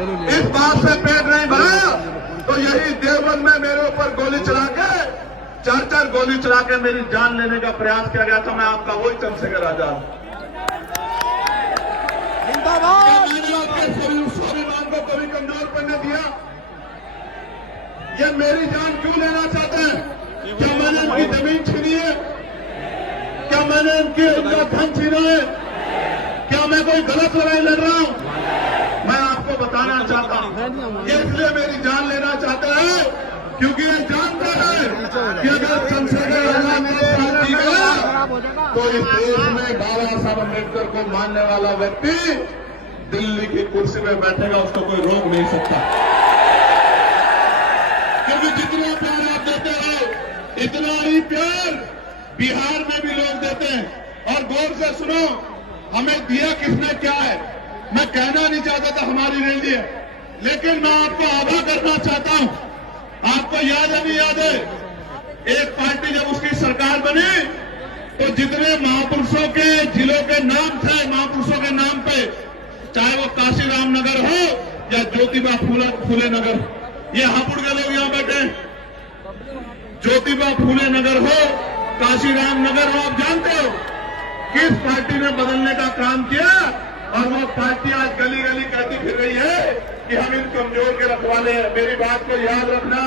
इस बात से पेट नहीं भरा तो यही देवबंद में मेरे ऊपर गोली चला के 4 गोली चला के मेरी जान लेने का प्रयास किया गया था। मैं आपका वही चंद्रशेखर आजाद। स्वाभिमान को कभी कमजोर करने दिया? ये मेरी जान क्यों लेना चाहते हैं? क्या मैंने इनकी जमीन छीनी है? क्या मैंने इनका धन छीना है? क्या मैं कोई गलत लड़ाई लड़ रहा हूं? मैं आपको बताना चाहता हूं, ये इसलिए मेरी जान लेना चाहते हैं क्योंकि ये जानता है कि अगर चंद्रशेखर आजाद ने साथ दी गया तो इस देश में बाबा साहब अम्बेडकर को मानने वाला व्यक्ति दिल्ली की कुर्सी में बैठेगा, उसको कोई रोक नहीं सकता। क्योंकि जितना प्यार आप देते हो इतना ही प्यार बिहार में भी लोग देते हैं। और गौर से सुनो, हमें दिया किसने क्या है मैं कहना नहीं चाहता था, हमारी रैली है, लेकिन मैं आपको आगाह करना चाहता हूं। आपको याद है नहीं याद है, एक पार्टी जब उसकी सरकार बनी तो जितने महापुरुषों के जिलों के नाम थे, महापुरुषों के नाम पे, चाहे वो काशीराम नगर हो या ज्योतिबा फूले नगर, ये हापुड़ के लोग यहां बैठे, ज्योतिबा फूले नगर हो, काशीराम नगर हो, आप जानते हो किस पार्टी ने बदलने का काम किया? और वो पार्टी आज गली गली कहती फिर रही है कि हम इन कमजोर के रखवाले हैं। मेरी बात को याद रखना,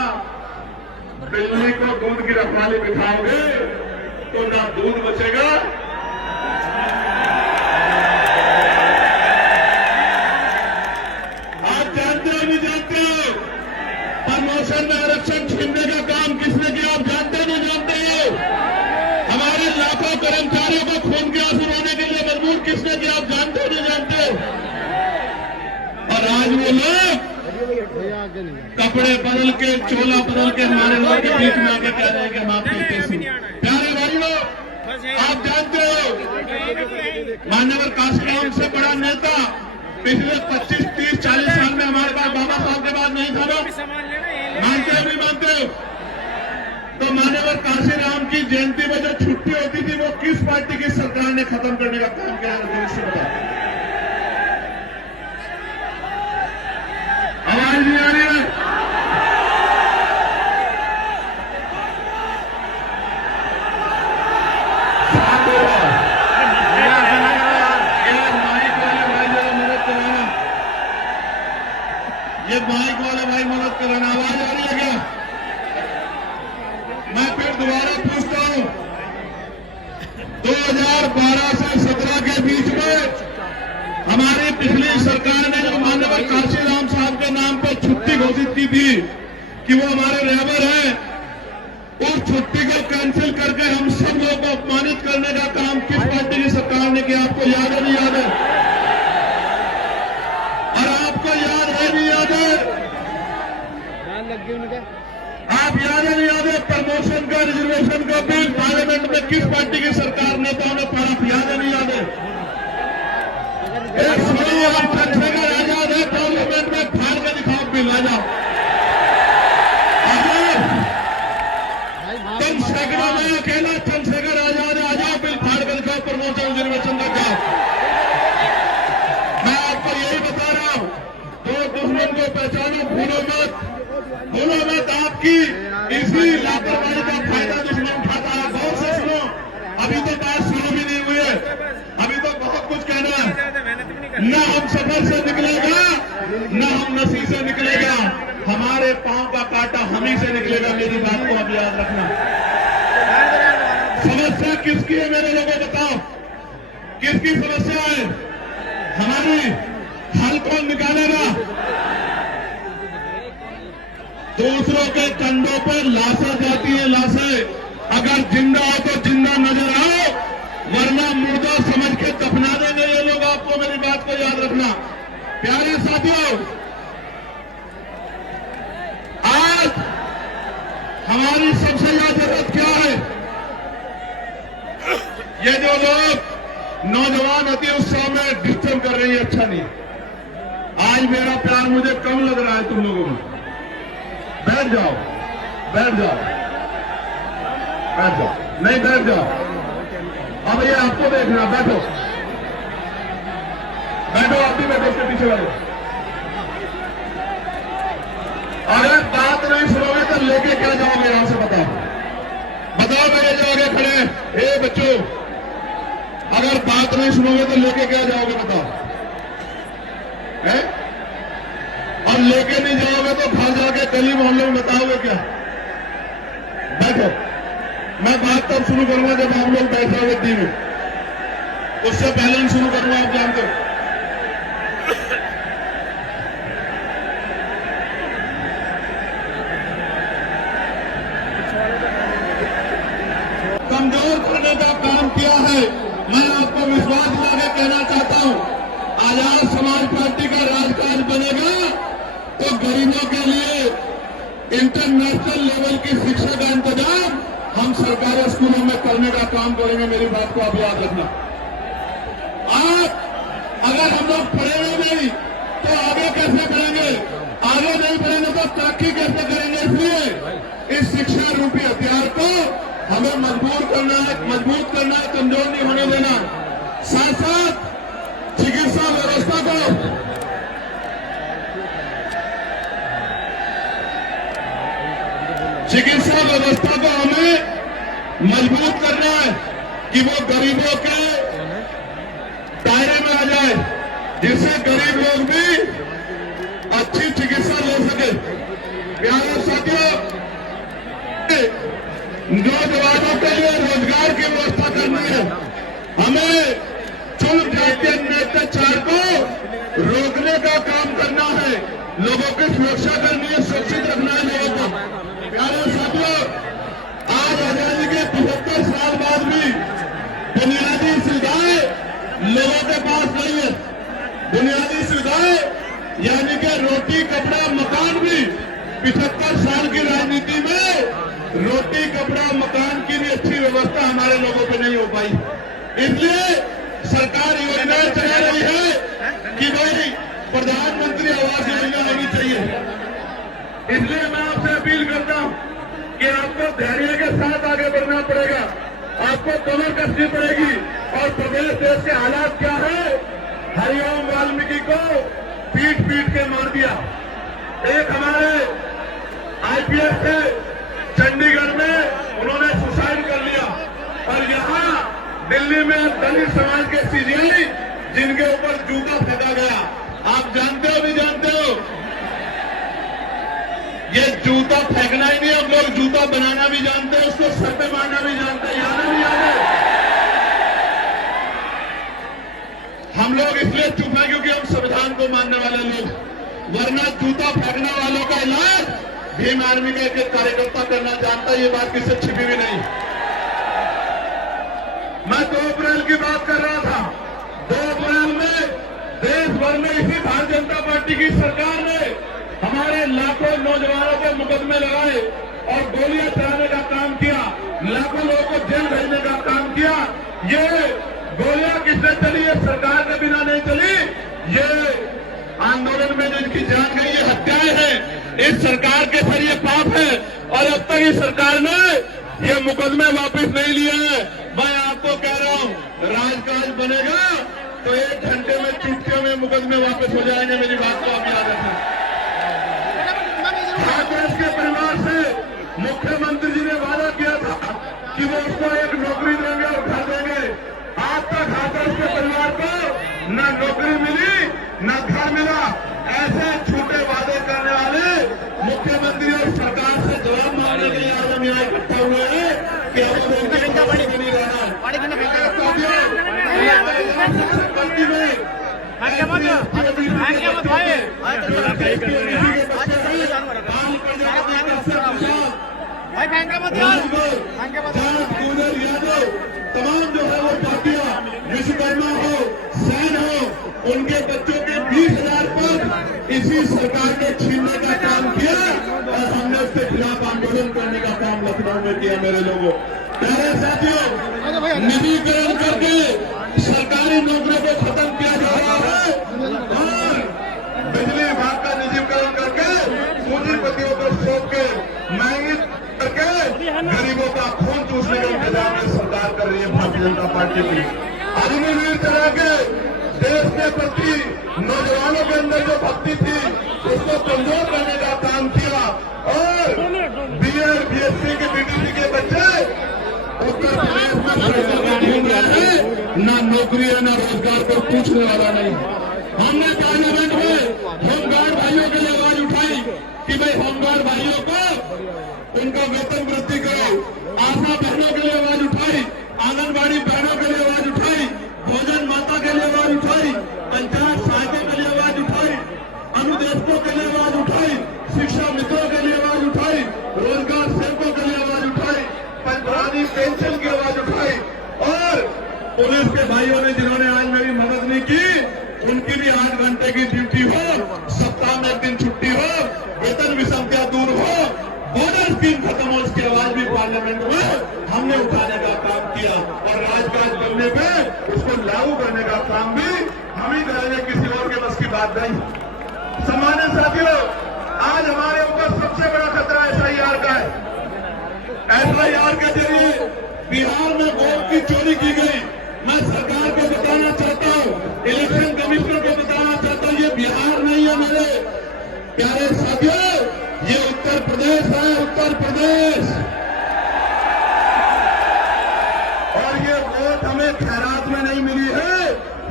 बिल्ली को दूध की रखवाली बिठाओगे तो ना दूध बचेगा आप जानते हो नहीं जानते हो? प्रमोशन में आरक्षण छीनने का काम किसने किया आप जानते हो नहीं जानते हो? हमारे लाखों कर्मचारियों को खून के आंसू रोने के लिए मजबूर किसने किया आप जानते हो नहीं जानते हो? और आज वो लोग कपड़े बदल के, चोला बदल के हमारे लोगों के बीच में आके कह रहे हैं कि हम आपको कैसे। प्यारे भाइयों, आप जानते हो मान्यवर काशीराम से बड़ा नेता पिछले 25, 30, 40 साल में हमारे पास बाबा साहब के बाद नहीं था। मानते हो नहीं मानते हो? तो मान्यवर काशीराम की जयंती में जो छुट्टी होती थी वो किस पार्टी की सरकार ने खत्म करने का काम किया है? आवाज नहीं आ रही है? ये माइक वाले भाई मदद कराना। आवाज आ रही है क्या? मैं फिर दोबारा पूछता हूं, 2012 से 17 के बीच में हमारी पिछली सरकार ने जो माननीय काशीराम साहब के नाम पर छुट्टी घोषित की थी कि वो हमारे रहबर हैं, उस छुट्टी को कैंसिल करके हम सब लोगों को अपमानित करने का काम किस पार्टी की सरकार ने किया? आपको याद है नहीं याद है? और आपको याद है नहीं याद है? आप याद है नहीं याद है? प्रमोशन का, रिजर्वेशन का बिल पार्लियामेंट में किस पार्टी की सरकार नेताओं ने पास? याद है नहीं याद है? एक चंद्रशेखर आजाद है, पार्लियामेंट में फाड़ के दिखाओ बिल, आ जाओ। चंद्रशेखर में अकेला चंद्रशेखर आजाद आ जाओ, बिल फाड़ के दिखाओ, प्रमोशन रिजर्वेशन का जाओ। मैं आपको यही बता रहा हूं, तो दुश्मन को पहचानो, भूलो मत। आपकी इसी लापरवाही का फायदा दुश्मन उठाता है। गौर से सुनो, अभी तो बात शुरू भी नहीं हुई है, अभी तो बहुत कुछ कहना है। न हम सफर से निकलेगा, न हम नसी से निकलेगा, हमारे पांव का कांटा हम ही से निकलेगा। मेरी बात को अब याद रखना। समस्या किसकी है मेरे लोगों, बताओ किसकी समस्या है? हमारी। हल कौन निकालेगा? दूसरों के कंधों पर लाशें जाती है, लाशें। अगर जिंदा हो तो जिंदा नजर आओ, वरना मुर्दा समझ के दफना देंगे ये लोग आपको। मेरी बात को याद रखना। प्यारे साथियों, आज हमारी सबसे ज्यादा जरूरत क्या है? ये जो लोग नौजवान अति उत्साह में डिस्टर्ब कर रही है, अच्छा नहीं। आज मेरा प्यार मुझे कम लग रहा है तुम लोगों में। बैठ जाओ, बैठ जाओ, बैठ जाओ, नहीं बैठ जाओ। अब ये आपको देखना, बैठो, बैठो, आप भी बैठो, उसके पीछे वाले। ए बच्चों, अगर बात नहीं सुनोगे तो लेके क्या जाओगे बताओ? है? और लेके नहीं जाओगे तो घर जाके गली मोहल्ले में बताओगे क्या? बैठो, मैं बात तब शुरू करूंगा जब आप लोग बैठे हुए टीम में, उससे पहले ही शुरू करूंगा। आप जानते हो कमजोर करने का काम किया है। मैं आपको विश्वास दिला के कहना चाहता हूं, आजाद समाज पार्टी का राजकाज बनेगा तो गरीबों के लिए इंटरनेशनल लेवल की शिक्षा का इंतजाम हम सरकारी स्कूलों में करने का काम करेंगे। मेरी बात को आप याद रखना। आप अगर हम लोग पढ़ेंगे नहीं तो आगे कैसे बढ़ेंगे? आगे नहीं बढ़ेंगे तो तरक्की कैसे करेंगे? इसलिए इस शिक्षा रूपी हथियार को हमें मजबूत करना है, कमजोर नहीं होने देना। साथ साथ चिकित्सा व्यवस्था को हमें मजबूत करना है कि वो गरीबों के दायरे में आ जाए, जिससे गरीब लोग भी अच्छी चिकित्सा ले सके। प्यारे साथियों, नौजवानों के लिए रोजगार की व्यवस्था करनी है। हमें चुन जातीय अत्याचार को रोकने का काम करना है, लोगों की सुरक्षा करनी है, सुरक्षित रखना है लोगों को। प्यारे साथियों, आज आजादी के 75 साल बाद भी बुनियादी सुविधाएं लोगों के पास नहीं है। बुनियादी सुविधाएं यानी कि रोटी, कपड़ा, मकान भी 75 साल की राजनीति में रोटी, कपड़ा, मकान की भी अच्छी व्यवस्था हमारे लोगों पे नहीं हो पाई। इसलिए सरकार योजनाएं चला रही है कि भाई प्रधानमंत्री आवास योजना होनी चाहिए। इसलिए मैं आपसे अपील करता हूं कि आपको धैर्य के साथ आगे बढ़ना पड़ेगा, आपको कमर कसनी पड़ेगी। और प्रदेश देश के हालात क्या है? हरिओम वाल्मीकि को पीट के मार दिया। एक हमारे आईपीएस थे चंडीगढ़ में, उन्होंने सुसाइड कर लिया। और यहां दिल्ली में दलित समाज के सीजीआई जिनके ऊपर जूता फेंका गया। आप जानते हो नहीं जानते हो? ये जूता फेंकना ही नहीं, अब लोग जूता बनाना भी जानते हैं, उसको सर पे मारना भी जानते हैं। याद नहीं याद है? हम लोग इसलिए चुप है क्योंकि हम संविधान को मानने वाले लोग, वरना जूता फेंकने वालों का इलाज भीम आर्मी का एक कार्यकर्ता करना जानता है। ये बात किससे छिपी भी नहीं। मैं 2 अप्रैल की बात कर रहा था। 2 अप्रैल में देश भर में इसी भारतीय जनता पार्टी की सरकार ने हमारे लाखों नौजवानों के मुकदमे लगाए और गोलियां चलाने का काम किया, लाखों लोगों को जेल भेजने का काम किया। ये गोलियां किसने चली? ये सरकार के बिना नहीं चली। ये आंदोलन में जिनकी जान गई, ये हत्याएं हैं, इस सरकार के सर ये पाप है। और अब तक इस सरकार ने ये मुकदमे वापस नहीं लिए हैं। मैं आपको कह रहा हूं, राजकाज बनेगा तो 1 घंटे में चुटकियों में मुकदमे वापस हो जाएंगे। मेरी बात को आप याद रखें। हाथरस के परिवार से मुख्यमंत्री जी ने वादा किया था कि वो उसको एक नौकरी देंगे और घर देंगे। आज तक हाथरस के परिवार को न नौकरी मिली न घर मिला। ऐसे झूठे वादे करने वाले मुख्यमंत्री और सरकार से जवाब मांगने के लिए आज हम यहाँ इकट्ठा हुए हैं कि हम उनके नहीं रहना। गलती में तमाम जो है वो पार्टियां, विश्वकर्मा हो, सैन हो, उनके बच्चों के 20,000 पद इसी सरकार ने छीनने का काम किया और हमने उसके खिलाफ आंदोलन करने का काम लखनऊ में किया। मेरे लोगों, प्यारे साथियों, निजीकरण करके सरकारी नौकरियों को खत्म किया जा रहा है और बिजली विभाग का निजीकरण करके पूंजीपतियों को सौंप के महंगी करके गरीबों का खून चूसने का इंतजाम सरकार कर रही है भारतीय जनता पार्टी की। अग्निवीर चला के देश के प्रति नौजवानों के अंदर जो भक्ति थी उसको कमजोर करने का काम किया। और बीएड, बीएससी के, बीटीसी के बच्चे उत्तर प्रदेश में नौकरी है ना रोजगार, को पूछने वाला नहीं। हमने पार्लियामेंट में होमगार्ड भाइयों के लिए आवाज उठाई कि भाई होमगार्ड भाइयों को उनका वेतन वृद्धि करो। आशा बहनों के लिए आवाज उठाई, आंगनबाड़ी बहनों के लिए आवाज उठाई, भोजन माता के लिए आवाज उठाई, पंचायत सहायकों के लिए आवाज उठाई, अनुदेशकों के लिए आवाज उठाई, शिक्षा मित्रों के लिए आवाज उठाई, रोजगार सेवकों के लिए आवाज उठाई, पंचवानी पेंशन की आवाज उठाई, और पुलिस के भाइयों ने जिन्होंने आज मेरी मदद नहीं की, उनकी भी 8 घंटे की ड्यूटी हो, सप्ताह में 1 दिन छुट्टी हो, वेतन विषमता दूर हो, बॉर्डर स्कीम खत्म हो, उसकी आवाज भी पार्लियामेंट में हमने उठाने का काम किया, और राजकाज बनने पे उसको लागू करने का काम भी हम ही करेंगे, किसी और के बस की बात नहीं। सम्मानित साथियों, आज हमारे ऊपर सबसे बड़ा खतरा SIR का है। SIR के जरिए बिहार में वोट की चोरी की गई। मैं सरकार को बताना चाहता हूं, इलेक्शन कमिश्नर को बताना चाहता हूं, ये बिहार नहीं है मेरे प्यारे साथियों, ये उत्तर प्रदेश है, उत्तर प्रदेश। और ये वोट हमें खैरात में नहीं मिली है,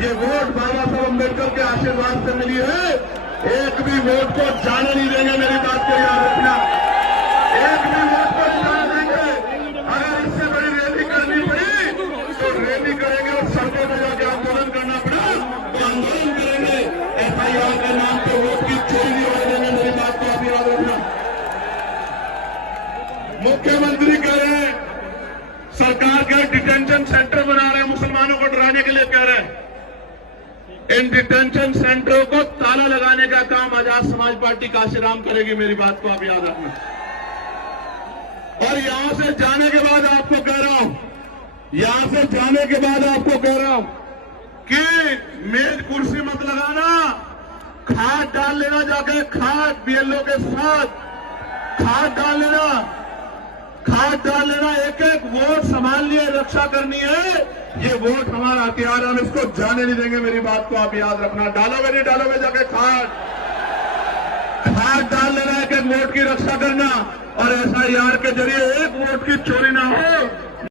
ये वोट बाबा साहब अम्बेडकर के आशीर्वाद से मिली है। एक भी वोट को जाने नहीं देंगे, मेरी बात को याद रखना, एक भी वोट को जाने देंगे। अगर इससे बड़ी रैली करनी पड़ी तो रैली करेंगे, और सड़कों पर जाकर आंदोलन करना पड़ा तो आंदोलन करेंगे। SIR के नाम पे वोट की चोरी नहीं होने देंगे, मेरी बात को आप याद रखना। मुख्यमंत्री कह रहे हैं सरकार के डिटेंशन सेंटर बना रहे हैं, मुसलमानों को डराने के लिए कह रहे हैं। इन डिटेंशन सेंटरों को ताला लगाने का काम आजाद समाज पार्टी काशीराम करेगी, मेरी बात को आप याद रखना। और यहां से जाने के बाद आपको कह रहा हूं, यहां से जाने के बाद आपको कह रहा हूं कि मेज कुर्सी मत लगाना, खाद डाल लेना, जाके खाद BLO के साथ खाद डाल लेना, खाद डाल लेना। एक एक वोट संभाल लिए, रक्षा करनी है, ये वोट हमारा हथियार है, हम इसको जाने नहीं देंगे, मेरी बात को आप याद रखना। डालोगे नहीं डालोगे, जाके खाद डाल लेना, एक एक वोट की रक्षा करना, और SIR के जरिए एक वोट की चोरी ना हो,